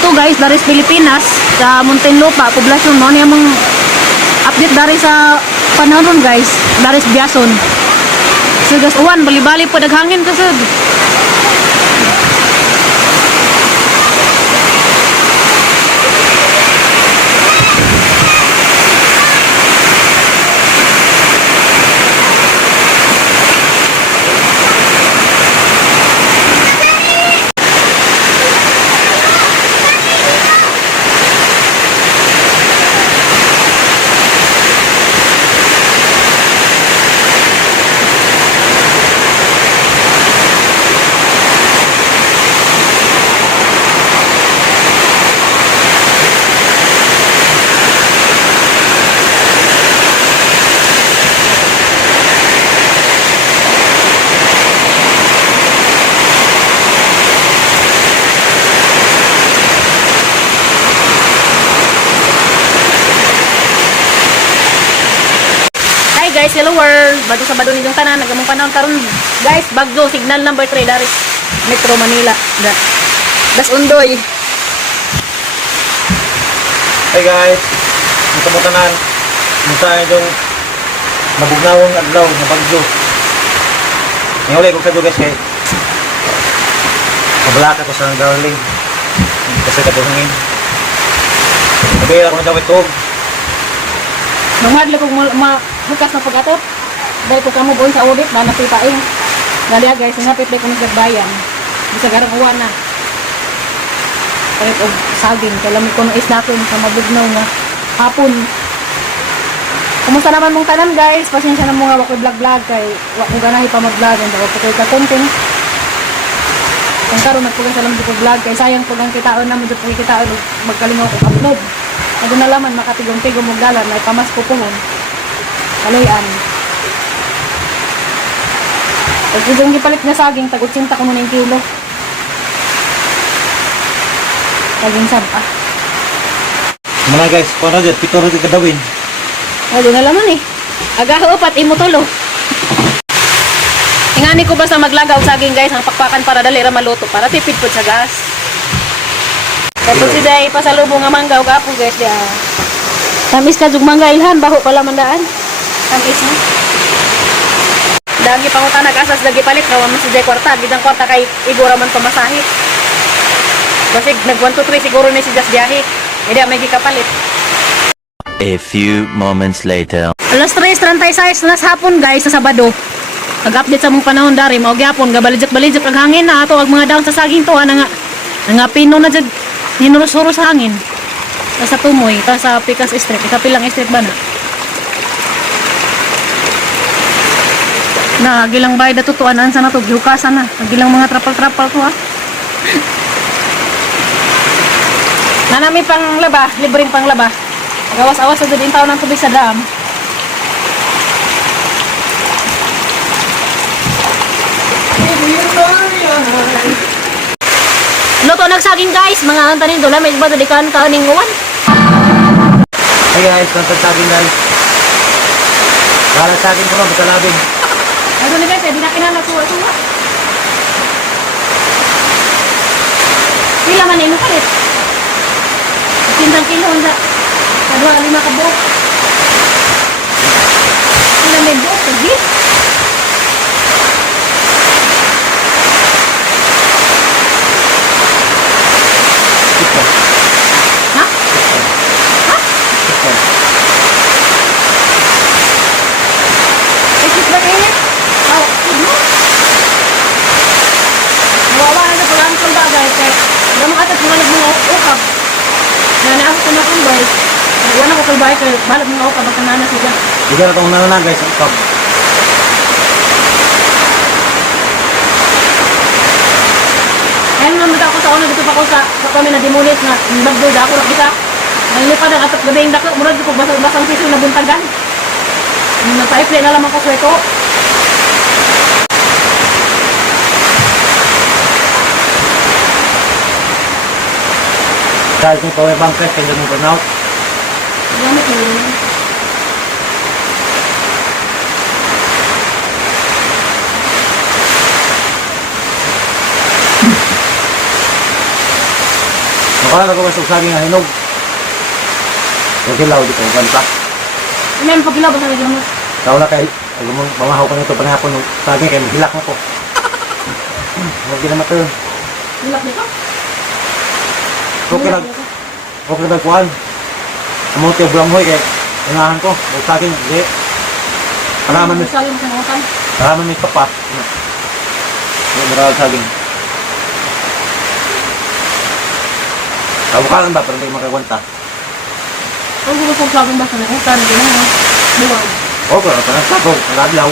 to guys, dari sa Pilipinas, sa Muntinlupa, poblasyon mo, niya mong update dari sa panahon guys, dari sa Biason. So guys, uwan, bali-bali po, naghangin kasi. Guys, hello world. Bago sa bado ninyong tanan, nagamong panahon karon. Guys, Bagyo signal number 3 dari Metro Manila. Das Undoy. Hey guys, ito mo tanan. Musta yung nabugnawang adlaw na Bagyo. Ngayon ko sa guys kay mabalaka ko sa darling. Kasi kabuhangin. Sabi ako na daw ito. Mamadli kong hukas na pag-atot. Dahil ko kamo buon sa audit, na nasipain. Dali guys, sinapit ko ng gagbayan. Bisa garang uwan na. Kahit og saging, kalamit ko ng isnaton sa mabugnaw nga hapon. Kumusta naman mong tanan guys? Pasensya na mga wakoy vlog kay wako ganahi pa mag-vlog. Hindi ko kayo ka-content. Kung karoon nagpugay sa lamang ko vlog, kay sayang po ang kitaon na medyo pagkikitaon magkalimaw ko upload. Ako na laman makatigong-tigong magdalan na ipamas ko po mon. Kaloyan. Pag yung gipalit na saging, tag-80 ko muna yung kilo. Saging saba. Mana guys, kung na dyan, pito rin kadawin. Wala na laman eh. Agaho upat, imo tulo. Ingani ko basta maglagaw saging guys, ang pakpakan para dali ra maluto, para tipid po sa gas. Tapos si Day, pasalubong nga manggaw ka po guys, diya. Tamis ka jug mangga ilhan, baho pala mandaan. Tamis na. Dagi pangutan nag-asas, dagi palit, rawan mo si Day kwarta. Bidang kwarta kay igura man pamasahe. Basig, nag 1, 2, 3 siguro na si Jas biyahe. Hindi, may gikapalit. A few moments later. Alas 3:36 na sa hapon guys, sa Sabado. Nag-update sa mong panahon dari, mao gyapon, gabalijak-balijak ang hangin na ato, ag mga daon sa saging to, nga pino na dyan. Hinurus-hurus sa hangin. Sa Tumoy, sa Picas Street. Ikapilang street ba na? Gilang bayad na tutuan. Ansa na to? Gihukasan na. Gilang mga trapal-trapal to ha. Nanami pang laba. Libreng pang laba. Magawas-awas sa din taon ng tubig sa dam. Luto nagsaging guys, mga antanin doon, may iba dalikan kaning uwan. Hey guys, kantag saging guys. Bahala saging ko na, basta labing. Ano ni guys, di na kinanasuwa-suwa. Pila man ino kalit. 15 kilo unsa. Kadua 5 ka buok. Pila may buok, sige. Ha? Ha? Ikit ba kayo? Oh, no. Nawawa na sa pag-aantong bagay kaya gano'n ka tapos mga ukab. Nana ako sa mga kumbay. Wala ko kumbay kaya balap mga ukab at nana siya. Hindi na itong nanana guys, ang ukab. Ayun naman ako sa una dito pa ako sa kami na demonis na nagdood ako na kita. Nalipad ang atap gabi yung dako. Murad ko basang piso na buntagan. Nagpa-apply na lamang ko sa ito. Dahil yung power bank guys, kaya yung burnout. Gamit mo yun. Wala na ko mas saging nga hinog. Yung hilaw dito, ganta. Ano yung pagilaw ba sa medyo mo? Kau na kay, alam mo, mamahaw ka nito panahapon yung saging kay hilak na ko. Huwag na mata. Hilak nito? Okay lang, okay lang kuhan. Amo tiyo bulamhoy kay, unahan ko, yung saging, hindi. Kalaman mo, Saging sa nangutan. kalaman mo yung kapat. Yung marawag saging. Kabukalan ba, pero hindi makagwanta. Kung gusto kong saging ba sa nangutan, gano'n mo. Buwag. Oo, pero parang sabog, nagablaw.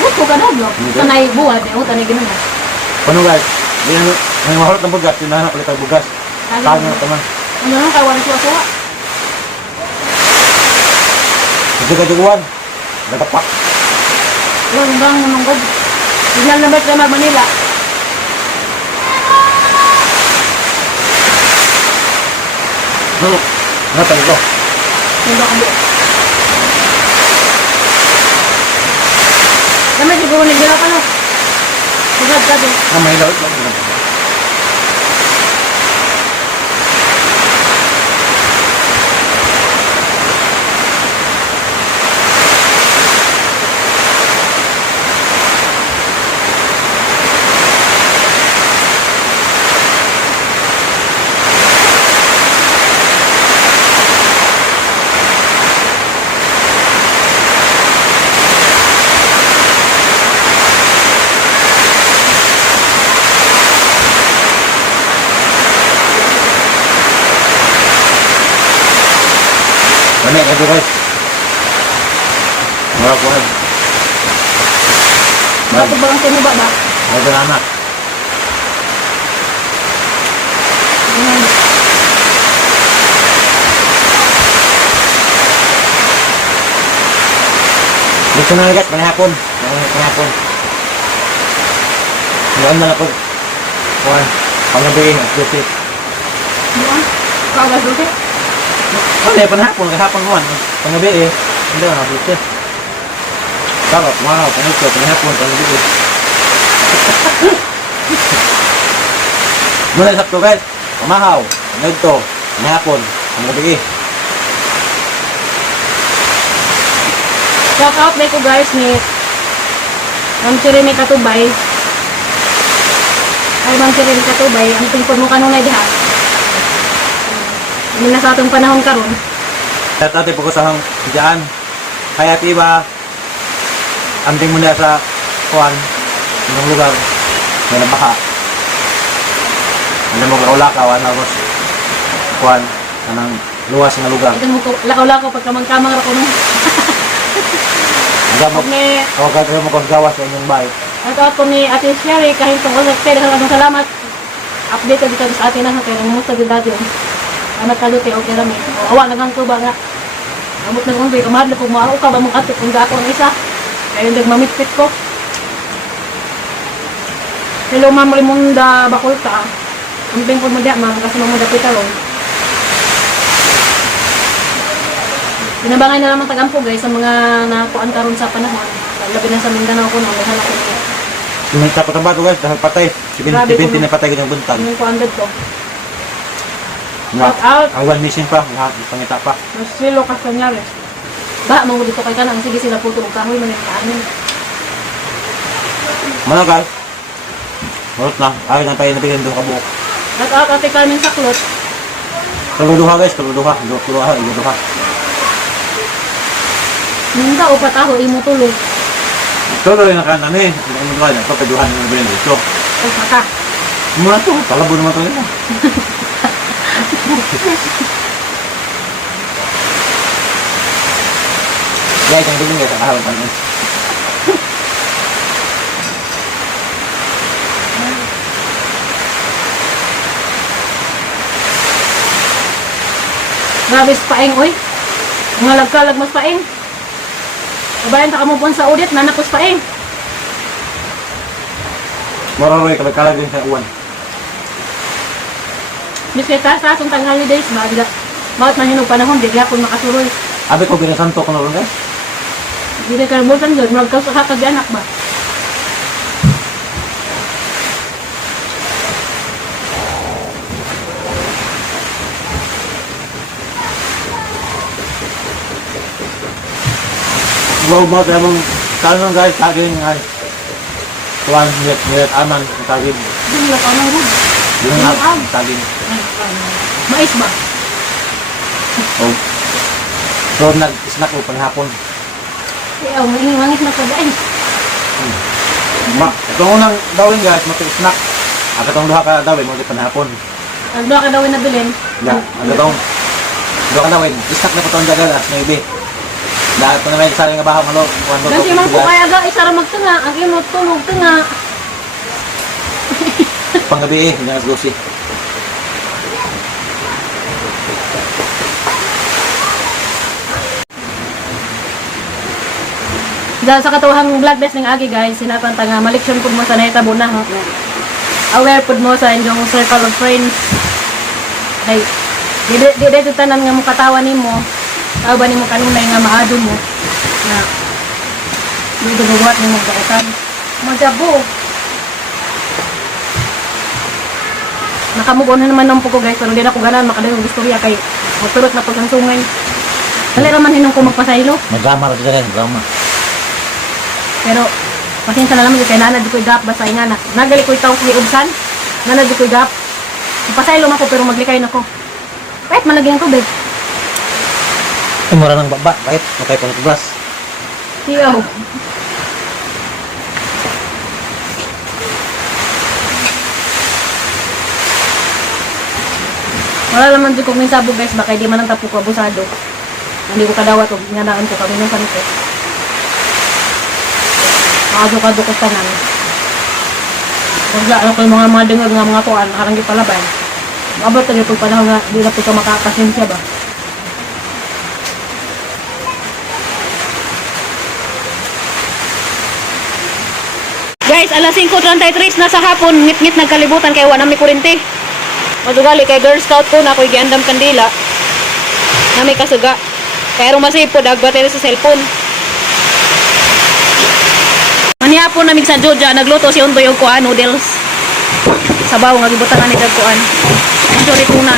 Gusto ka daw, bro. Hindi. Sanay buwad, nangutan ay gano'n mo. Paano guys? May mahulot ng bugas, yung nahanap ulit ang bugas. Saging na naman. Ano nang kawan suwa-suwa? Nagagaguan. Nagapak. Yung hanggang manunggod. Signal na Metro Manila. Ano tayo ito? Hindi ako doon. Naman siguro nagdala ka no? Bugad ka doon. May lawit lang. Ano ito guys? Mga kuhan. Bakit ba ang tinuba ba? Mga anak. Ayan. Gusto na guys, panahapon. Panahapon. Ngayon na lang po. Kuhan. Pangabihin, exclusive. Doon? Kawal doon? Ano eh, panahapon, kahapon kuhan. Pangabihin. Hindi na, exclusive. Sarap, wow, panahapon, pangabihin. Muna sakto guys. Pamahaw. Nagto. Panahapon. Pangabihin. Shout out ko guys ni Ma'am Chirimi Katubay. Ay Ma'am Chirimi Katubay, ang tingkod mo kanunay diha. Hindi na sa atong panahon karon. At ate pagkusahang dyan. Kaya tiba, anting mo na sa kuhan, ng lugar, na nabaha. Ano mo kaulakaw, ano ko kuhan, anang luwas na lugar. Ito mo ko lakaw-lakaw pagkamang-kamang ra ko no. Gamot, Ni o kagawin mo kong gawas sa inyong bahay. ato ato ni Ate Sherry kahit tungkol sa pera sa salamat. Update dito sa atin na kay namusta gid dati. Anak ka dote okay ra mi. Awa nagang ko ba nga. Amot na kung kamad ko mao ka ba mong ato kung gato ang isa. Kaya nagmamitpit ko. Hello Ma'am Raymunda Bacolta. Amping ko mo diya ma'am kasi mo dapit talong. Binabangan na naman tagampo guys sa mga nakuan karon sa panahon. Labi na sa Mindanao ko nung may ko niya. May takot ang bato guys, dahil patay. Grabe, 70 na patay kanyang buntag. Yung kuan ko. Nga, Shout out. awan missing pa, nga, pangita pa. Mas silo ka kanyari. Ba, mo dito kay kanang sige sila puto og kahoy man yung kaanin. Mana guys? Marot na, ayaw na tayo nabigyan doon kabuok. Shout out Ate Carmen Saklot. Kaluduha guys, kaluduha. Minta o pataho imo tulog. Tuloy na kan ano eh. Ano ba yan? Papaduhan na ba yan dito? Ay mata. Muna to, talabo naman to yun. Guys, ang guling guys, ang ahal pa niyan. Grabe sa paeng oy. Mga lagkalag mas paeng. Kabayan ta kamo sa audit nanapos paeng. Mararoy, kalagkalag din sa uwan. Miski ta sa atong holidays ba bila. Maot man hinog panahon di gyapon makasuroy. Abi ko binasanto ko na ron guys. Di ka butan gyud magkaw sa kag anak ba. Robot namang kanon guys, saging guys. Tuwan milet aman ang saging. Hindi nila pa nang good. Yung saging. Mais ba? Oh. So nag-snack ko panghapon. Ayaw, mangit na pala eh. Itong unang dawin guys, mag-snack. At itong duha ka dawin, mag panhapon. Ang doon ka daw na bilin. Ya, ang itong duha ka dawin, snack na po itong dagal as maybe. Dahil ito na may saring nga bahaw malo. Kasi man ko kaya ga, isa ra magtunga. Ang imo tulog tunga. Panggabi hindi nga gusi. Dahil sa katuhang vlog best ng agi guys, sinatanta nga maliksyon pud mo sa nahitabo na. Aware pud mo sa inyong circle of friends. Like, di tanan nga mo katawa nimo. Tao ba nimo kanunay nga maado mo na dito buhat nimo kaetan. Magabo. Nakamove on na naman ng puko guys, pero hindi na ko ganan makadayong istorya kay magturot na pag sungay. Dali raman hinong ko magpasaylo. Mag-drama rin sila, drama. Pero pasensya na naman kay nanad di ko'y gap basta nga na. Nagali ko'y tawag ni Ubsan. Nanad di ko'y gap. Ipasaylo man ko pero maglikay na ko. Kahit malagyan ko babe. Mura ng baba, kahit makay pang tublas. Siyaw. Wala naman di ko minsabo guys, baka di man ang tapo ko abusado. Hindi ko kadawat o nganaan ko kami ng sanito. Makadukado ko tanan. Pagla ako yung mga dengag nga mga kuan, harang di palabay. Abot tayo pag panahon nga, di na po ka makakasensya ba. Guys, alas 5:33 na sa hapon, ngit-ngit nagkalibutan kay wala mi kurente. Madugali kay Girl Scout ko na ako'y giandam kandila. Na may kasuga. Kaya rumasipod agbateri sa cellphone. Manihapon namig sa Georgia, nagluto si Untoy og kuan noodles. Sabaw nga gibutangan ni dagkuan. Sorry tuna.